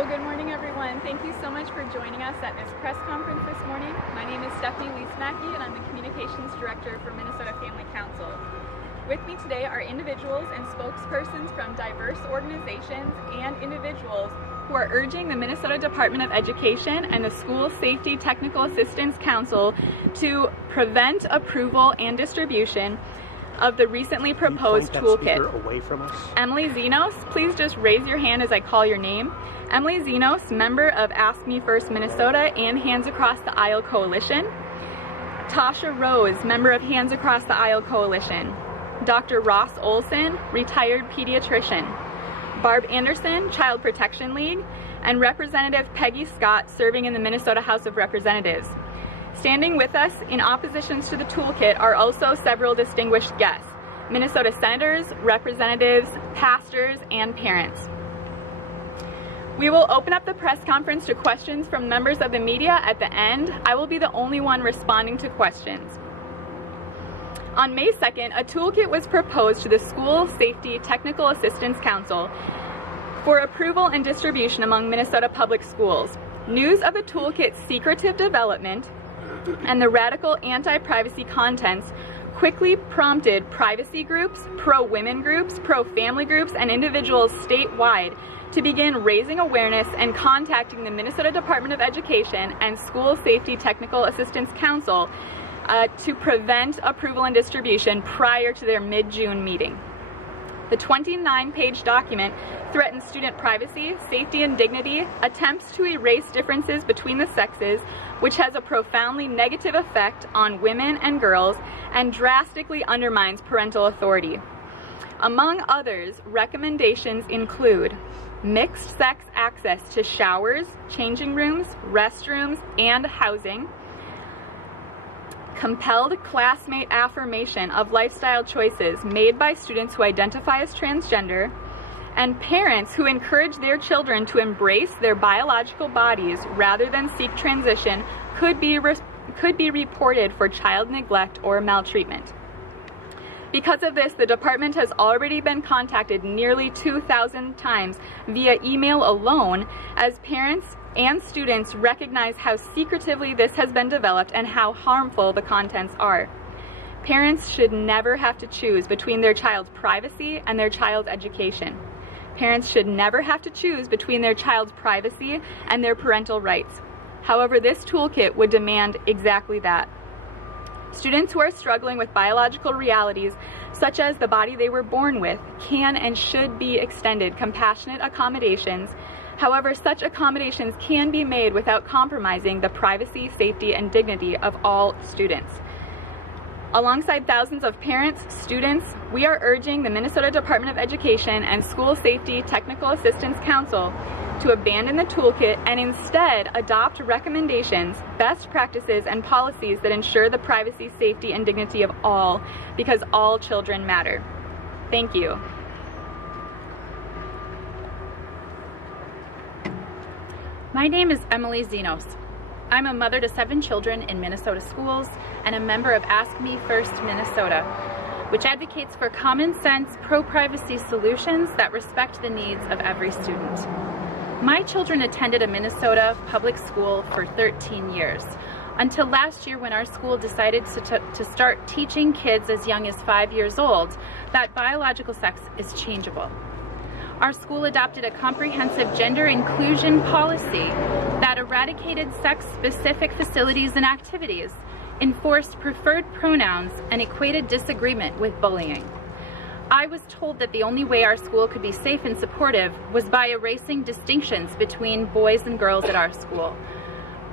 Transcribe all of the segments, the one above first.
Well, good morning, everyone. Thank you so much for joining us at this press conference this morning. My name is Stephanie Leesmacki, and I'm the Communications Director for Minnesota Family Council. With me today are individuals and spokespersons from diverse organizations and individuals who are urging the Minnesota Department of Education and the School Safety Technical Assistance Council to prevent approval and distribution of the recently proposed toolkit. Away from us. Emily Zenos, please just raise your hand as I call your name. Emily Zenos, member of Ask Me First Minnesota and Hands Across the Aisle Coalition. Tasha Rose, member of Hands Across the Aisle Coalition. Dr. Ross Olsen, retired pediatrician. Barb Anderson, Child Protection League, and Representative Peggy Scott, serving in the Minnesota House of Representatives. Standing with us in opposition to the toolkit are also several distinguished guests: Minnesota senators, representatives, pastors, and parents. We will open up the press conference to questions from members of the media at the end. I will be the only one responding to questions. On May 2nd, a toolkit was proposed to the School Safety Technical Assistance Council for approval and distribution among Minnesota public schools. News of the toolkit's secretive development and the radical anti-privacy contents quickly prompted privacy groups, pro-women groups, pro-family groups, and individuals statewide to begin raising awareness and contacting the Minnesota Department of Education and School Safety Technical Assistance Council to prevent approval and distribution prior to their mid-June meeting. The 29-page document threatens student privacy, safety, and dignity, attempts to erase differences between the sexes, which has a profoundly negative effect on women and girls, and drastically undermines parental authority. Among others, recommendations include mixed-sex access to showers, changing rooms, restrooms, and housing, compelled classmate affirmation of lifestyle choices made by students who identify as transgender, and parents who encourage their children to embrace their biological bodies rather than seek transition could be reported for child neglect or maltreatment. Because of this, the department has already been contacted nearly 2,000 times via email alone, as parents and students recognize how secretively this has been developed and how harmful the contents are. Parents should never have to choose between their child's privacy and their child's education. Parents should never have to choose between their child's privacy and their parental rights. However, this toolkit would demand exactly that. Students who are struggling with biological realities, such as the body they were born with, can and should be extended compassionate accommodations. However, such accommodations can be made without compromising the privacy, safety, and dignity of all students. Alongside thousands of parents, students, we are urging the Minnesota Department of Education and School Safety Technical Assistance Council to abandon the toolkit and instead adopt recommendations, best practices, and policies that ensure the privacy, safety, and dignity of all, because all children matter. Thank you. My name is Emily Zenos. I'm a mother to 7 children in Minnesota schools and a member of Ask Me First Minnesota, which advocates for common sense, pro-privacy solutions that respect the needs of every student. My children attended a Minnesota public school for 13 years, until last year when our school decided to start teaching kids as young as 5 years old that biological sex is changeable. Our school adopted a comprehensive gender inclusion policy that eradicated sex-specific facilities and activities, enforced preferred pronouns, and equated disagreement with bullying. I was told that the only way our school could be safe and supportive was by erasing distinctions between boys and girls at our school.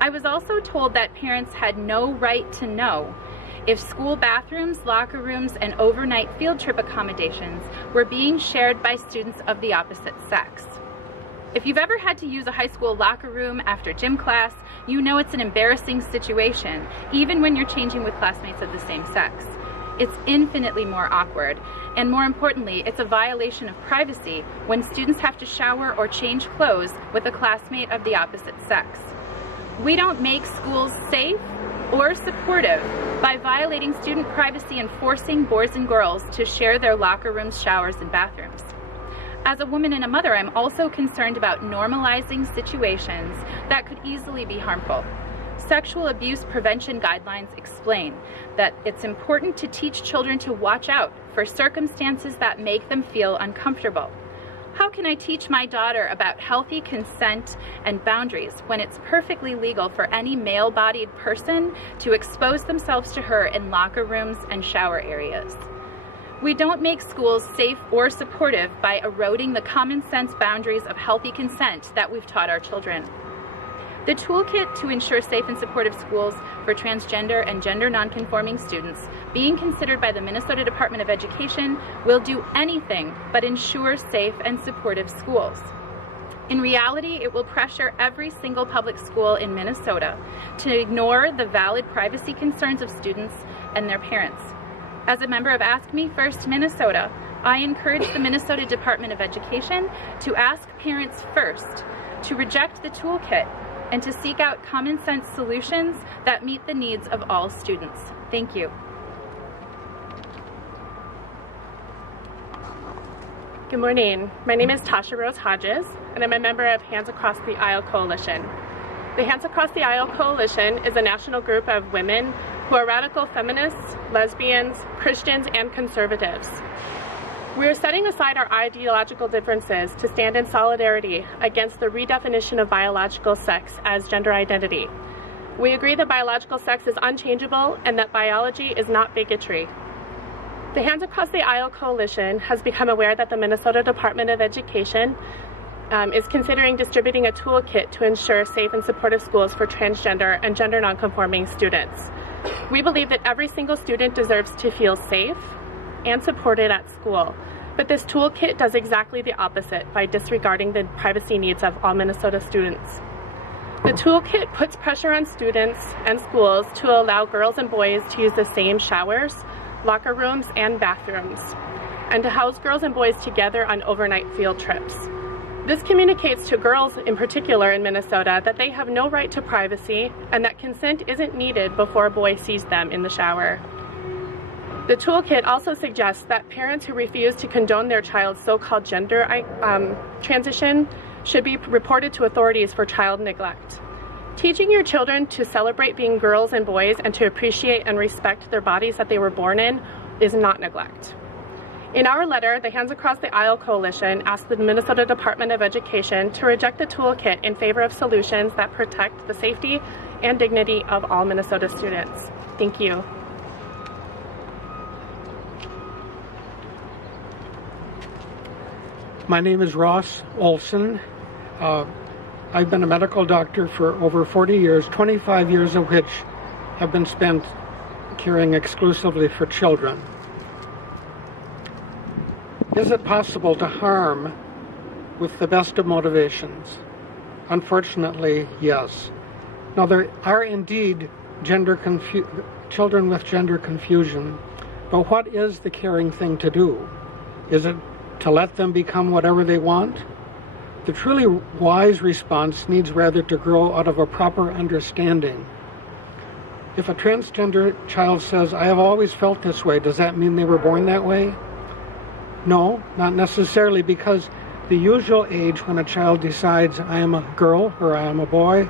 I was also told that parents had no right to know if school bathrooms, locker rooms, and overnight field trip accommodations were being shared by students of the opposite sex. If you've ever had to use a high school locker room after gym class, you know it's an embarrassing situation, even when you're changing with classmates of the same sex. It's infinitely more awkward, and more importantly, it's a violation of privacy when students have to shower or change clothes with a classmate of the opposite sex. We don't make schools safe or supportive by violating student privacy and forcing boys and girls to share their locker rooms, showers, and bathrooms. As a woman and a mother, I'm also concerned about normalizing situations that could easily be harmful. Sexual abuse prevention guidelines explain that it's important to teach children to watch out for circumstances that make them feel uncomfortable. How can I teach my daughter about healthy consent and boundaries when it's perfectly legal for any male-bodied person to expose themselves to her in locker rooms and shower areas? We don't make schools safe or supportive by eroding the common sense boundaries of healthy consent that we've taught our children. The Toolkit to ensure safe and supportive schools for transgender and gender non-conforming students being considered by the Minnesota Department of Education will do anything but ensure safe and supportive schools. In reality, it will pressure every single public school in Minnesota to ignore the valid privacy concerns of students and their parents. As a member of Ask Me First Minnesota, I encourage the Minnesota Department of Education to ask parents first to reject the Toolkit and to seek out common sense solutions that meet the needs of all students. Thank you. Good morning. My name is Tasha Rose Hodges, and I'm a member of Hands Across the Aisle Coalition. The Hands Across the Aisle Coalition is a national group of women who are radical feminists, lesbians, Christians, and conservatives. We are setting aside our ideological differences to stand in solidarity against the redefinition of biological sex as gender identity. We agree that biological sex is unchangeable and that biology is not bigotry. The Hands Across the Aisle Coalition has become aware that the Minnesota Department of Education is considering distributing a toolkit to ensure safe and supportive schools for transgender and gender nonconforming students. We believe that every single student deserves to feel safe and supported at school, but this toolkit does exactly the opposite by disregarding the privacy needs of all Minnesota students. The toolkit puts pressure on students and schools to allow girls and boys to use the same showers, locker rooms, and bathrooms, and to house girls and boys together on overnight field trips. This communicates to girls in particular in Minnesota that they have no right to privacy and that consent isn't needed before a boy sees them in the shower. The toolkit also suggests that parents who refuse to condone their child's so-called gender transition should be reported to authorities for child neglect. Teaching your children to celebrate being girls and boys and to appreciate and respect their bodies that they were born in is not neglect. In our letter, the Hands Across the Aisle Coalition asked the Minnesota Department of Education to reject the toolkit in favor of solutions that protect the safety and dignity of all Minnesota students. Thank you. My name is Ross Olsen. I've been a medical doctor for over 40 years, 25 years of which have been spent caring exclusively for children. Is it possible to harm with the best of motivations? Unfortunately, yes. Now, there are indeed children with gender confusion, but what is the caring thing to do? Is it to let them become whatever they want? The truly wise response needs rather to grow out of a proper understanding. If a transgender child says, "I have always felt this way," does that mean they were born that way? No, not necessarily, because the usual age when a child decides I am a girl or I am a boy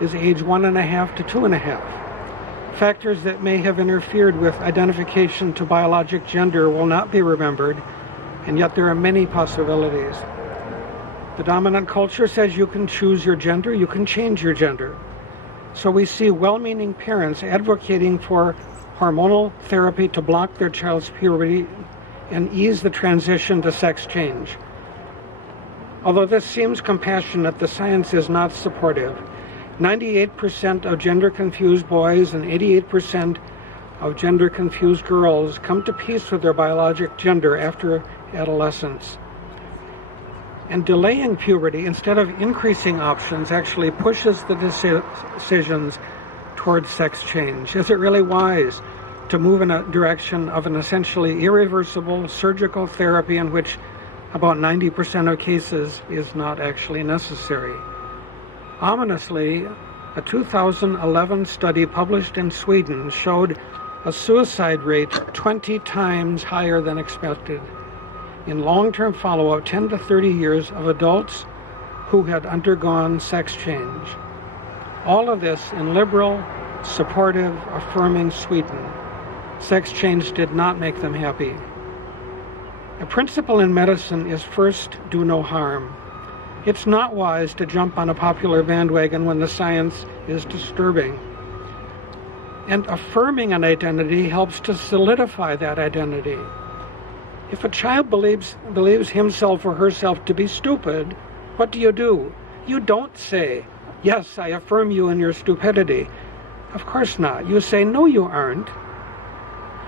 is age 1.5 to 2.5. Factors that may have interfered with identification to biologic gender will not be remembered, and yet there are many possibilities. The dominant culture says you can choose your gender, you can change your gender. So we see well-meaning parents advocating for hormonal therapy to block their child's puberty and ease the transition to sex change. Although this seems compassionate, the science is not supportive. 98% of gender-confused boys and 88% of gender-confused girls come to peace with their biologic gender after adolescence. And delaying puberty, instead of increasing options, actually pushes the decisions towards sex change. Is it really wise to move in a direction of an essentially irreversible surgical therapy in which about 90% of cases is not actually necessary? Ominously, a 2011 study published in Sweden showed a suicide rate 20 times higher than expected. in long-term follow-up 10 to 30 years of adults who had undergone sex change. All of this in liberal, supportive, affirming Sweden. Sex change did not make them happy. A principle in medicine is first, do no harm. It's not wise to jump on a popular bandwagon when the science is disturbing. And affirming an identity helps to solidify that identity. If a child believes himself or herself to be stupid, what do? You don't say, yes, I affirm you in your stupidity. Of course not. You say, no, you aren't.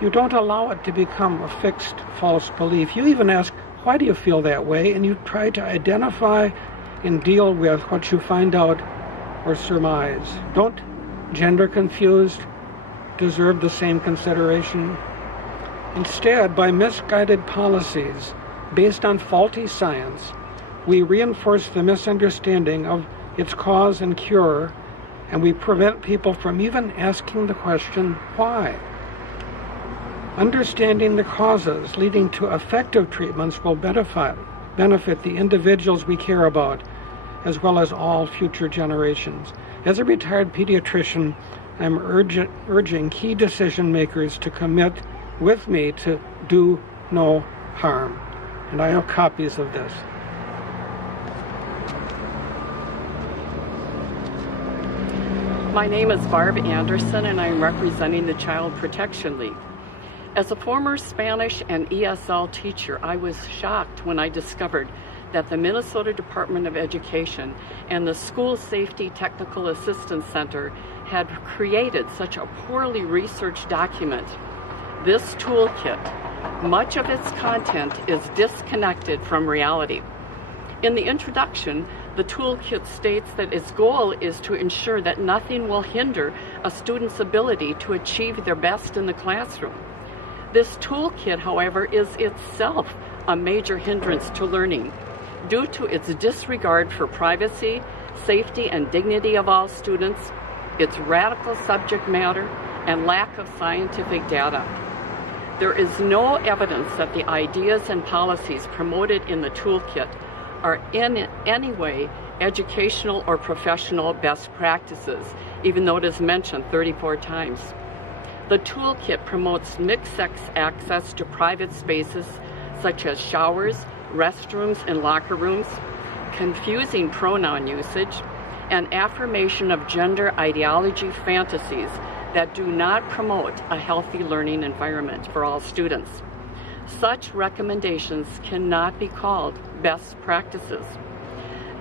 You don't allow it to become a fixed, false belief. You even ask, why do you feel that way? And you try to identify and deal with what you find out or surmise. Don't gender-confused deserve the same consideration? Instead, by misguided policies based on faulty science, we reinforce the misunderstanding of its cause and cure, and we prevent people from even asking the question, why? Understanding the causes leading to effective treatments will benefit the individuals we care about, as well as all future generations. As a retired pediatrician, I'm urging key decision makers to commit with me to do no harm. And I have copies of this. My name is Harvey Anderson, and I'm representing the Child Protection League. As a former Spanish and ESL teacher, I was shocked when I discovered that the Minnesota Department of Education and the School Safety Technical Assistance Center had created such a poorly researched document. This toolkit, much of its content is disconnected from reality. In the introduction, the toolkit states that its goal is to ensure that nothing will hinder a student's ability to achieve their best in the classroom. This toolkit, however, is itself a major hindrance to learning due to its disregard for privacy, safety, and dignity of all students, its radical subject matter, and lack of scientific data. There is no evidence that the ideas and policies promoted in the toolkit are in any way educational or professional best practices, even though it is mentioned 34 times. The toolkit promotes mixed-sex access to private spaces such as showers, restrooms, and locker rooms, confusing pronoun usage, and affirmation of gender ideology fantasies that do not promote a healthy learning environment for all students. Such recommendations cannot be called best practices.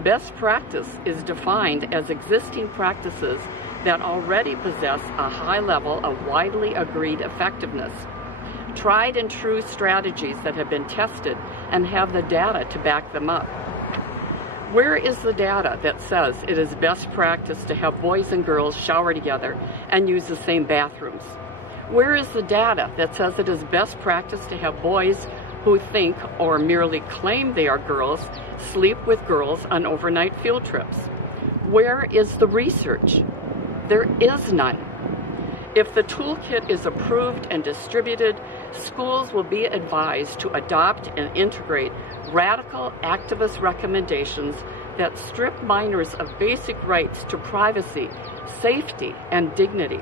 Best practice is defined as existing practices that already possess a high level of widely agreed effectiveness. Tried and true strategies that have been tested and have the data to back them up. Where is the data that says it is best practice to have boys and girls shower together and use the same bathrooms? Where is the data that says it is best practice to have boys who think or merely claim they are girls sleep with girls on overnight field trips? Where is the research? There is none. If the toolkit is approved and distributed, schools will be advised to adopt and integrate radical activist recommendations that strip minors of basic rights to privacy, safety, and dignity.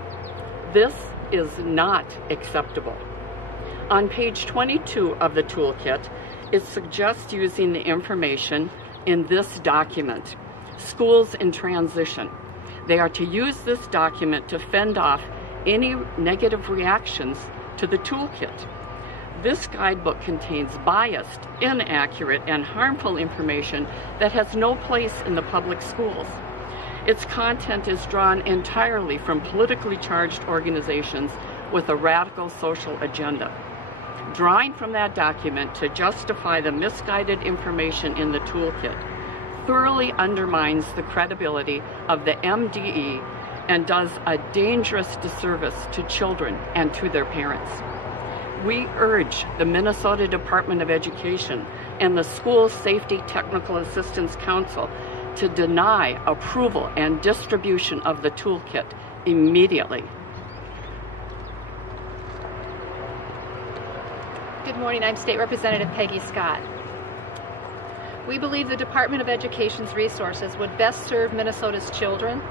This is not acceptable. On page 22 of the toolkit, it suggests using the information in this document, Schools in Transition. They are to use this document to fend off any negative reactions to the toolkit. This guidebook contains biased, inaccurate, and harmful information that has no place in the public schools. Its content is drawn entirely from politically charged organizations with a radical social agenda. Drawing from that document to justify the misguided information in the toolkit thoroughly undermines the credibility of the MDE and does a dangerous disservice to children and to their parents. We urge the Minnesota Department of Education and the School Safety Technical Assistance Council to deny approval and distribution of the toolkit immediately. Good morning, I'm State Representative Peggy Scott. We believe the Department of Education's resources would best serve Minnesota's children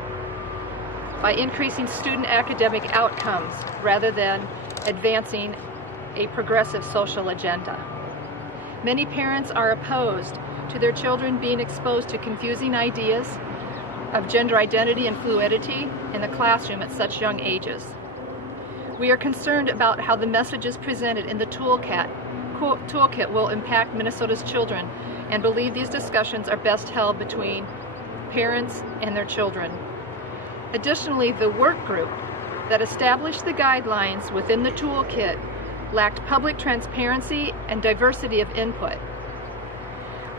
by increasing student academic outcomes rather than advancing a progressive social agenda. Many parents are opposed to their children being exposed to confusing ideas of gender identity and fluidity in the classroom at such young ages. We are concerned about how the messages presented in the Toolkit will impact Minnesota's children and believe these discussions are best held between parents and their children. Additionally, the work group that established the guidelines within the Toolkit lacked public transparency and diversity of input.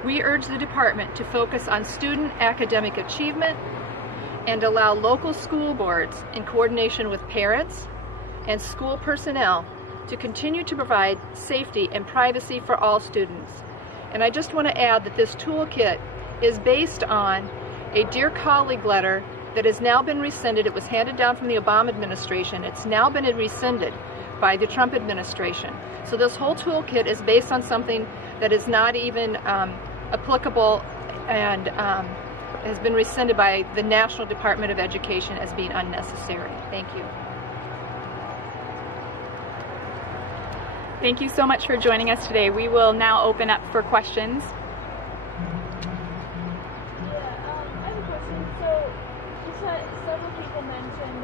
We urge the department to focus on student academic achievement and allow local school boards, in coordination with parents and school personnel, to continue to provide safety and privacy for all students. And I just want to add that this toolkit is based on a Dear Colleague letter that has now been rescinded. It was handed down from the Obama administration. It's now been rescinded by the Trump administration. So this whole toolkit is based on something that is not even applicable and has been rescinded by the National Department of Education as being unnecessary. Thank you. Thank you so much for joining us today. We will now open up for questions. I have a question. So, several people mentioned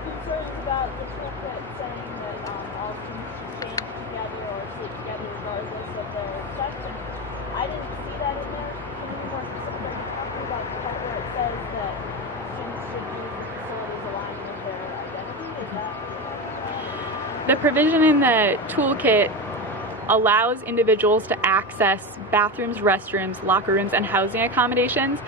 concerns about the toolkit saying that all students should change together or sit together regardless of their section. I didn't see that in there. Can you be more specific? Are you talking about the part where it says that students should use the facilities aligned with their identity? Is that? The provision in the toolkit allows individuals to access bathrooms, restrooms, locker rooms, and housing accommodations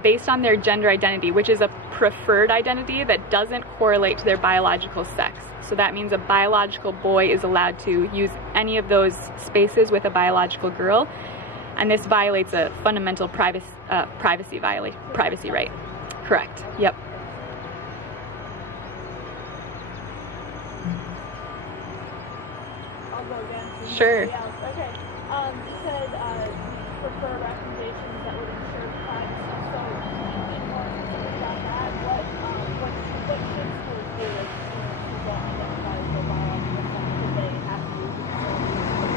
based on their gender identity, which is a preferred identity that doesn't correlate to their biological sex. So that means a biological boy is allowed to use any of those spaces with a biological girl, and this violates a fundamental privacy right. Correct. Yep. Sure. Okay. You said prefer recommendations that would ensure privacy. So, in more specific about that, what should schools do if students who don't identify as their biological sex? Should they have to use the facilities?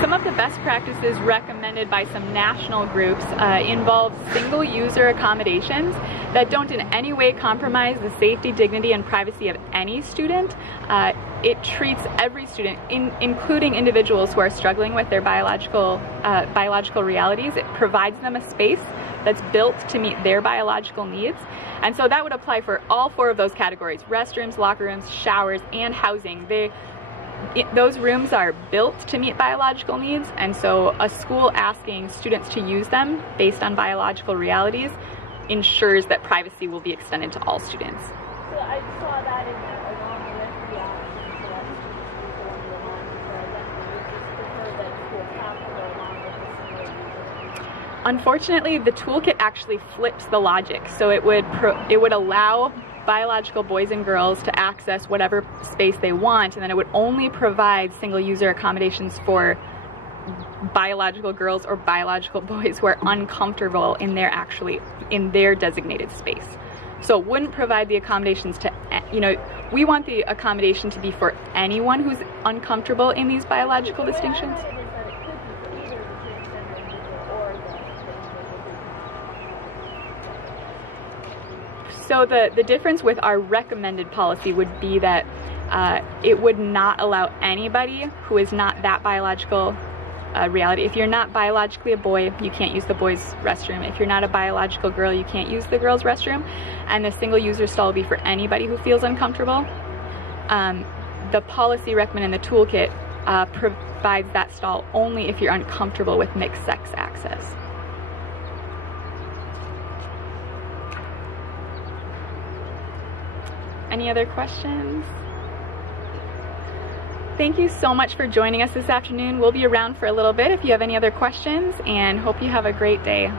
Some of the best practices recommended by some national groups involve single-user accommodations that don't in any way compromise the safety, dignity, and privacy of any student. It treats every student, including individuals who are struggling with their biological realities. It provides them a space that's built to meet their biological needs. And so that would apply for all four of those categories: restrooms, locker rooms, showers, and housing. Those rooms are built to meet biological needs, and so a school asking students to use them based on biological realities ensures that privacy will be extended to all students. So I saw that in there along with the options for that students use the one along with their identity. You just prefer that schools have to go along with the single user. Unfortunately, the toolkit actually flips the logic, so it would allow biological boys and girls to access whatever space they want, and then it would only provide single-user accommodations for biological girls or biological boys who are uncomfortable in their designated space. So it wouldn't provide the accommodations to, we want the accommodation to be for anyone who's uncomfortable in these biological distinctions. So the difference with our recommended policy would be that it would not allow anybody who is not that biological reality. If you're not biologically a boy, you can't use the boys' restroom. If you're not a biological girl, you can't use the girls' restroom. And the single-user stall will be for anybody who feels uncomfortable. The policy recommended in the toolkit provides that stall only if you're uncomfortable with mixed-sex access. Any other questions? Thank you so much for joining us this afternoon. We'll be around for a little bit if you have any other questions, and hope you have a great day.